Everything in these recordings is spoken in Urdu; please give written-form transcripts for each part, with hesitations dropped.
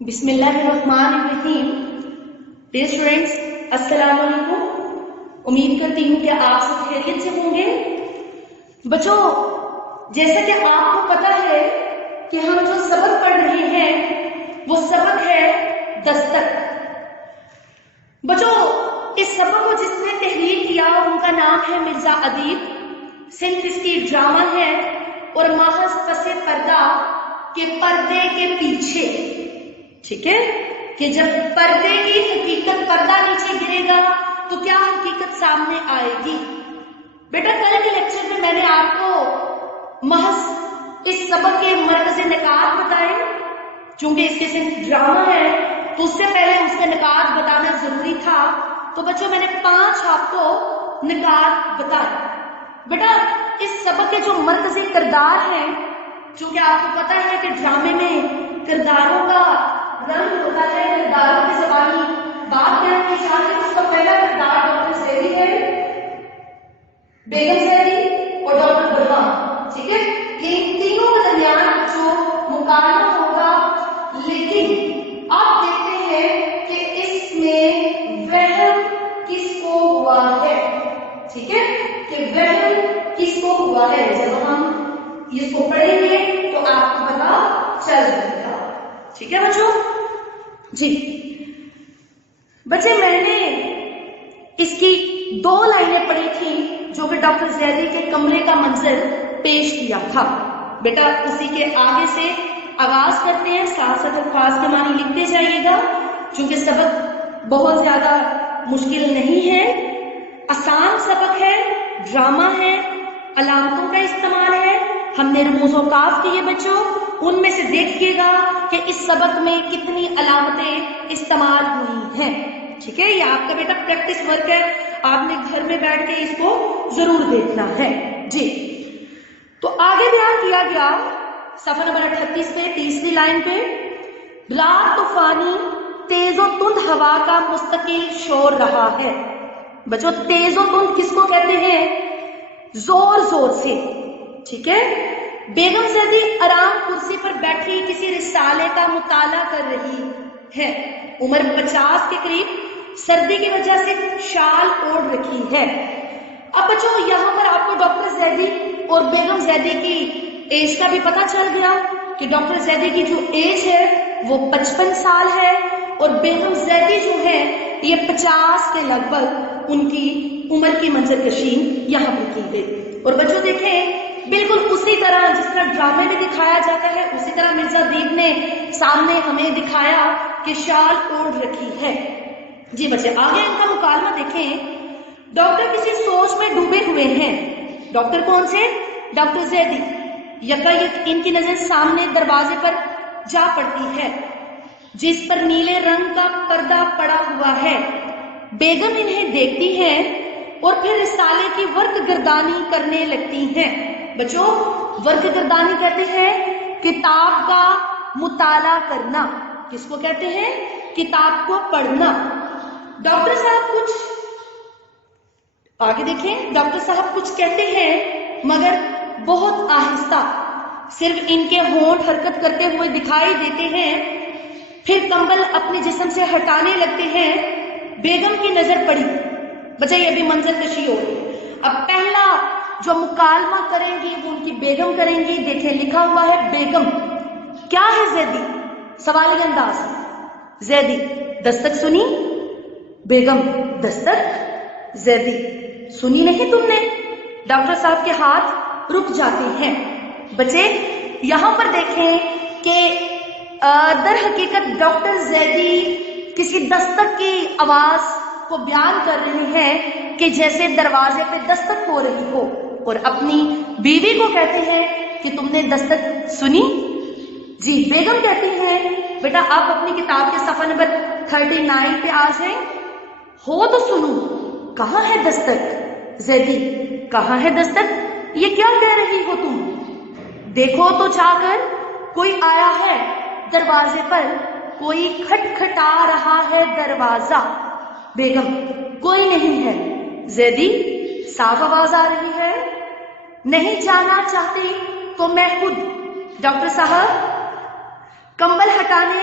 بسم اللہ الرحمن الرحیم. ڈیئر اسٹوڈینٹس، السلام علیکم. امید کرتی ہوں کہ آپ سب خیریت سے ہوں گے. بچوں، جیسا کہ آپ کو پتا ہے کہ ہم جو سبق پڑھ رہے ہیں وہ سبق ہے دستک. بچوں، اس سبق کو جس نے تحریر کیا ان کا نام ہے مرزا ادیب. صنف اس کی ڈرامہ ہے اور محض پس پردہ کے پردے کے پیچھے. ٹھیک ہے کہ جب پردے کی حقیقت پردہ نیچے گرے گا تو کیا حقیقت سامنے آئے گی. بیٹا، کل کے لیکچر میں نے آپ کو محض اس سبق کے مرکز نکات بتائے. چونکہ اس کے صرف ڈرامہ ہے تو اس سے پہلے اس کے نکات بتانا ضروری تھا. تو بچوں، میں نے 5 آپ کو نکات بتائے. بیٹا، اس سبق کے جو مرکزی کردار ہیں، چونکہ آپ کو پتا ہے کہ ڈرامے میں کرداروں کا رنگ ہوتا ہے، کرداروں کی زبانی بات بیان کی جاتی ہے. اس کا پہلا کردار ڈاکٹر زیدی ہے، بیگم زیدی اور ڈاکٹر برہان. ٹھیک ہے، یہ تینوں کے درمیان جو مکالمہ ہوگا. لیکن آپ دیکھتے ہیں کہ اس میں وہم کس کو ہوا ہے. ٹھیک ہے کہ وہم کس کو ہوا ہے. جب ہم اس کو پڑھیں گے تو آپ کو پتا چل جائے گا. ٹھیک ہے بچوں؟ جی بچے، میں نے اس کی 2 لائنیں پڑھی تھیں جو کہ ڈاکٹر زیدی کے کمرے کا منظر پیش کیا تھا. بیٹا، اسی کے آگے سے آغاز کرتے ہیں. ساتھ ساتھ الفاظ کے معنی لکھتے جائیے گا چونکہ سبق بہت زیادہ مشکل نہیں ہے، آسان سبق ہے، ڈرامہ ہے، علامتوں کا استعمال ہے. ہم نے رموز و قاف کیے بچوں، ان میں سے دیکھیے گا کہ اس سبق میں کتنی علامتیں استعمال ہوئی ہیں. ٹھیک ہے، یہ آپ کا بیٹا پریکٹس ورک ہے، آپ نے گھر میں بیٹھ کے اس کو ضرور دیکھنا ہے. جی تو آگے بیان کیا گیا صفحہ نمبر 38 پہ 30ویں لائن پہ. رات طوفانی تیز و تند ہوا کا مستقل شور رہا ہے. بچوں، تیز و تند کس کو کہتے ہیں؟ زور زور سے. ٹھیک ہے، بیگم زیدی آرام کرسی پر بیٹھی کسی رسالے کا مطالعہ کر رہی ہے. عمر 50 کے قریب، سردی کی وجہ سے شال اوڑھ رکھی ہے. اب بچوں، یہاں پر آپ کو ڈاکٹر زیدی اور بیگم زیدی کی ایج کا بھی پتہ چل گیا کہ ڈاکٹر زیدی کی جو ایج ہے وہ 55 سال ہے اور بیگم زیدی جو ہے یہ 50 کے لگ بھگ ان کی عمر کی منظر کشی یہاں پر کی گئی. اور بچوں دیکھیں، بالکل اسی طرح جس طرح ڈرامے میں دکھایا جاتا ہے اسی طرح مرزا ادیب نے سامنے ہمیں دکھایا کہ شال اوڑھ رکھی ہے. جی بچے، آگے ان کا مکالمہ دیکھیں. ڈاکٹر کسی سوچ میں ڈوبے ہوئے ہیں. ڈاکٹر کون سے؟ ڈاکٹر زیدی. یکایک ان کی نظر سامنے دروازے پر جا پڑتی ہے جس پر نیلے رنگ کا پردہ پڑا ہوا ہے. بیگم انہیں دیکھتی ہیں اور پھر رسالے کی ورق گردانی کرنے لگتی ہیں. بچوں، ورق گردانی کہتے ہیں کتاب کا مطالعہ کرنا. کس کو کہتے ہیں؟ کتاب کو پڑھنا. ڈاکٹر صاحب کچھ آگے دیکھیں. ڈاکٹر صاحب کچھ کہتے ہیں مگر بہت آہستہ. صرف ان کے ہونٹ حرکت کرتے ہوئے دکھائی دیتے ہیں. پھر کمبل اپنے جسم سے ہٹانے لگتے ہیں. بیگم کی نظر پڑی. بچہ، یہ بھی منظر کشی ہو. اب پہلا جو مکالمہ کریں گی وہ ان کی بیگم کریں گی. دیکھیں، لکھا ہوا ہے بیگم. کیا ہے زیدی؟ سوالی انداز. زیدی: دستک سنی؟ بیگم: دستک؟ زیدی: سنی نہیں تم نے؟ ڈاکٹر صاحب کے ہاتھ رک جاتے ہیں. بچے، یہاں پر دیکھیں کہ در حقیقت ڈاکٹر زیدی کسی دستک کی آواز کو بیان کر رہے ہیں کہ جیسے دروازے پہ دستک ہو رہی ہو، اور اپنی بیوی کو کہتے ہیں کہ تم نے دستک سنی؟ جی، بیگم کہتی ہیں بیٹا آپ اپنی کتاب کے صفحہ نمبر 39 پہ آ جائیں. ہو تو سنو، کہاں ہے دستک؟ زیدی: کہاں ہے دستک؟ یہ کیا کہہ رہی ہو تم؟ دیکھو تو جا کر، کوئی آیا ہے دروازے پر، کوئی کھٹکھٹا رہا ہے دروازہ. بیگم: کوئی نہیں ہے. زیدی: صاف آواز آ رہی ہے. نہیں جانا چاہتی تو میں خود. ڈاکٹر صاحب کمبل ہٹانے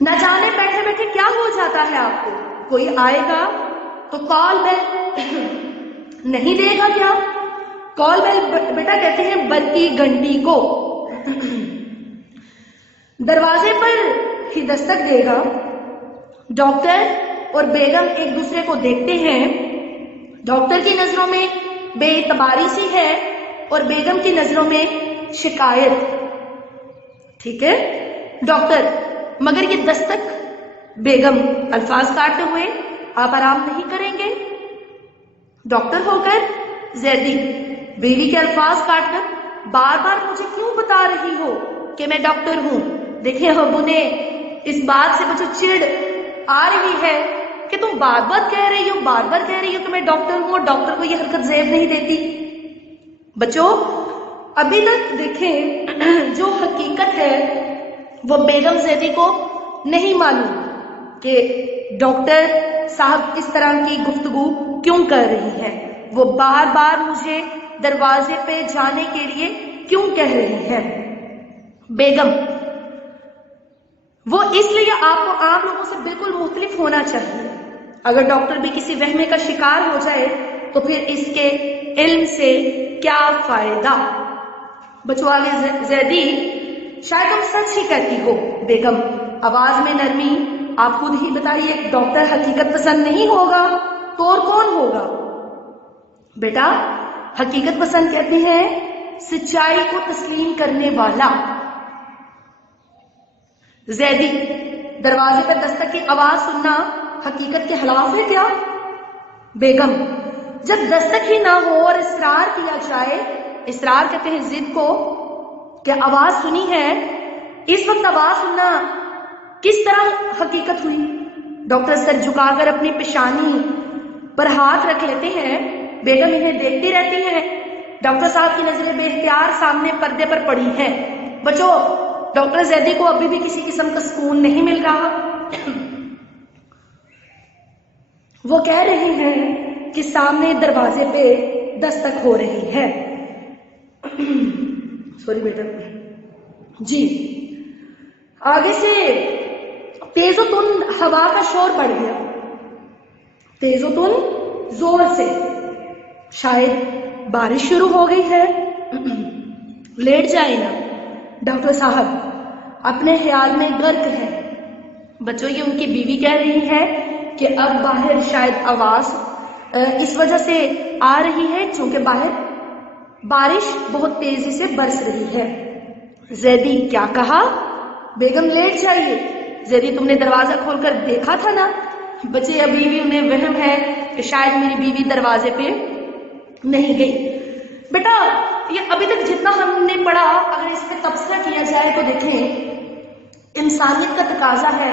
نہ جانے بیٹھے بیٹھے کیا ہو جاتا ہے آپ کو، کوئی آئے گا تو کال بیل نہیں دے گا کیا؟ کال بیل بیٹا کہتے ہیں برقی گھنٹی کو، دروازے پر ہی دستک دے گا۔ ڈاکٹر اور بیگم ایک دوسرے کو دیکھتے ہیں، ڈاکٹر کی نظروں میں بے اعتباری سی ہے اور بیگم کی نظروں میں شکایت، ٹھیک ہے ڈاکٹر، مگر یہ دستک، بیگم الفاظ کاٹتے ہوئے، آپ آرام نہیں کریں گے؟ ڈاکٹر ہو کر زیدی بیوی کے الفاظ کاٹ کر، بار بار مجھے کیوں بتا رہی ہو کہ میں ڈاکٹر ہوں؟ دیکھیں ابو نے اس بات سے مجھے چڑ آ رہی ہے کہ تم بار بار کہہ رہی ہو کہ میں ڈاکٹر ہوں، اور ڈاکٹر کو یہ حرکت زیب نہیں دیتی۔ بچوں ابھی تک دیکھیں جو حقیقت ہے وہ بیگم زیدی کو نہیں معلوم کہ ڈاکٹر صاحب کس طرح کی گفتگو کیوں کر رہی ہے، وہ بار بار مجھے دروازے پہ جانے کے لیے کیوں کہہ رہی ہے۔ بیگم وہ اس لیے آپ کو عام لوگوں سے بالکل مختلف ہونا چاہیے، اگر ڈاکٹر بھی کسی وہمے کا شکار ہو جائے تو پھر اس کے علم سے کیا فائدہ؟ بچوں آگے زیدی شاید تم سچ ہی کہتی ہو۔ بیگم آواز میں نرمی، آپ خود ہی بتائیے ڈاکٹر حقیقت پسند نہیں ہوگا تو اور کون ہوگا؟ بیٹا حقیقت پسند کہتے ہیں سچائی کو تسلیم کرنے والا۔ زیدی دروازے پر دستک کی آواز سننا حقیقت کے خلاف ہے کیا؟ بیگم جب دستک ہی نہ ہو اور اصرار کیا جائے، اصرار کہتے ہیں ضد کو، کہ آواز سنی ہے، اس وقت آواز سننا کس طرح حقیقت ہوئی؟ ڈاکٹر سر جھکا کر اپنی پیشانی پر ہاتھ رکھ لیتے ہیں، بیگم انہیں دیکھتی رہتی ہیں، ڈاکٹر صاحب کی نظریں بے اختیار سامنے پردے پر پڑی ہیں۔ بچوں ڈاکٹر زیدی کو ابھی بھی کسی قسم کا سکون نہیں مل رہا، وہ کہہ رہی ہیں کہ سامنے دروازے پہ دستک ہو رہی ہے۔ سوری بیٹا جی، آگے سے تیز و تند ہوا کا شور بڑھ گیا، تیز و تند زور سے، شاید بارش شروع ہو گئی ہے۔ لیٹ جائے نا، ڈاکٹر صاحب اپنے خیال میں غرق ہے۔ بچوں یہ ان کی بیوی کہہ رہی ہے کہ اب باہر شاید آواز اس وجہ سے آ رہی ہے چونکہ باہر بارش بہت تیزی سے برس رہی ہے۔ زیدی کیا کہا؟ بیگم لیٹ جائیے، زیدی تم نے دروازہ کھول کر دیکھا تھا نا؟ بچے ابھی بھی انہیں وہم ہے کہ شاید میری بیوی دروازے پہ نہیں گئی۔ بیٹا یہ ابھی تک جتنا ہم نے پڑھا اگر اس پہ تبصرہ کیا جائے تو دیکھیں انسانیت کا تقاضا ہے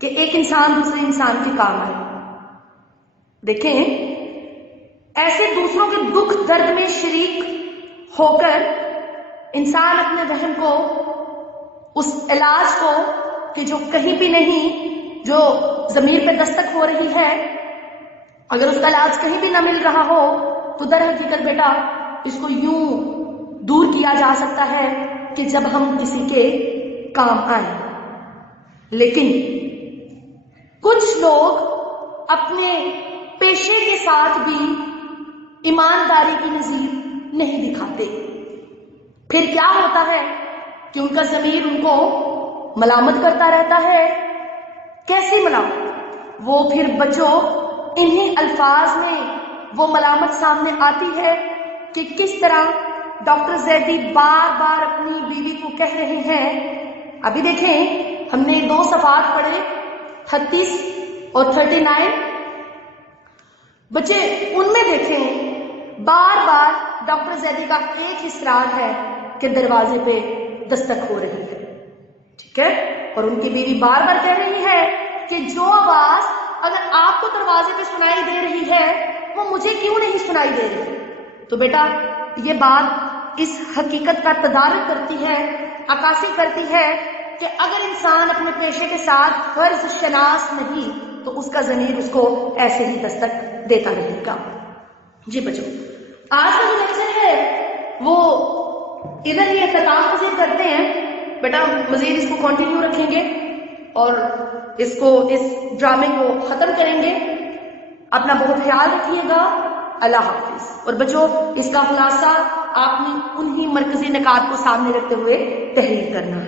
کہ ایک انسان دوسرے انسان کے کام آئے۔ دیکھیں ایسے دوسروں کے دکھ درد میں شریک ہو کر انسان اپنے ذہن کو، اس علاج کو کہ جو کہیں بھی نہیں، جو ضمیر پہ دستک ہو رہی ہے، اگر اس کا علاج کہیں بھی نہ مل رہا ہو تو در حقیقت بیٹا اس کو یوں دور کیا جا سکتا ہے کہ جب ہم کسی کے کام آئیں۔ لیکن کچھ لوگ اپنے پیشے کے ساتھ بھی ایمانداری کی نظیر نہیں دکھاتے، پھر کیا ہوتا ہے کہ ان کا ضمیر ان کو ملامت کرتا رہتا ہے۔ کیسی ملامت؟ وہ پھر بچوں انہی الفاظ میں وہ ملامت سامنے آتی ہے کہ کس طرح ڈاکٹر زیدی بار بار اپنی بیوی کو کہہ رہے ہیں۔ ابھی دیکھیں ہم نے 2 صفحات پڑھے 36 اور 39، بچے ان میں دیکھیں بار بار ڈاکٹر زیدی کا ایک اصرار ہے کہ دروازے پہ دستک ہو رہی ہے، ٹھیک ہے، اور ان کی بیوی بار بار کہہ رہی ہے کہ جو آواز اگر آپ کو دروازے پہ سنائی دے رہی ہے وہ مجھے کیوں نہیں سنائی دے رہی؟ تو بیٹا یہ بات اس حقیقت کا تدارک کرتی ہے، عکاسی کرتی ہے کہ اگر انسان اپنے پیشے کے ساتھ فرض شناس نہیں تو اس کا ضمیر اس کو ایسے ہی دستک دیتا رہے گا۔ جی بچوں آج کا جو لیکچر ہے وہ ادھر ہی اختتام پذیر کرتے ہیں، بیٹا مزید اس کو کنٹینیو رکھیں گے اور اس ڈرامے کو ختم کریں گے. اپنا بہت خیال رکھیے گا. اللہ حافظ. اور بچوں اس کا خلاصہ آپ نے انہی مرکزی نکات کو سامنے رکھتے ہوئے تحریر کرنا ہے.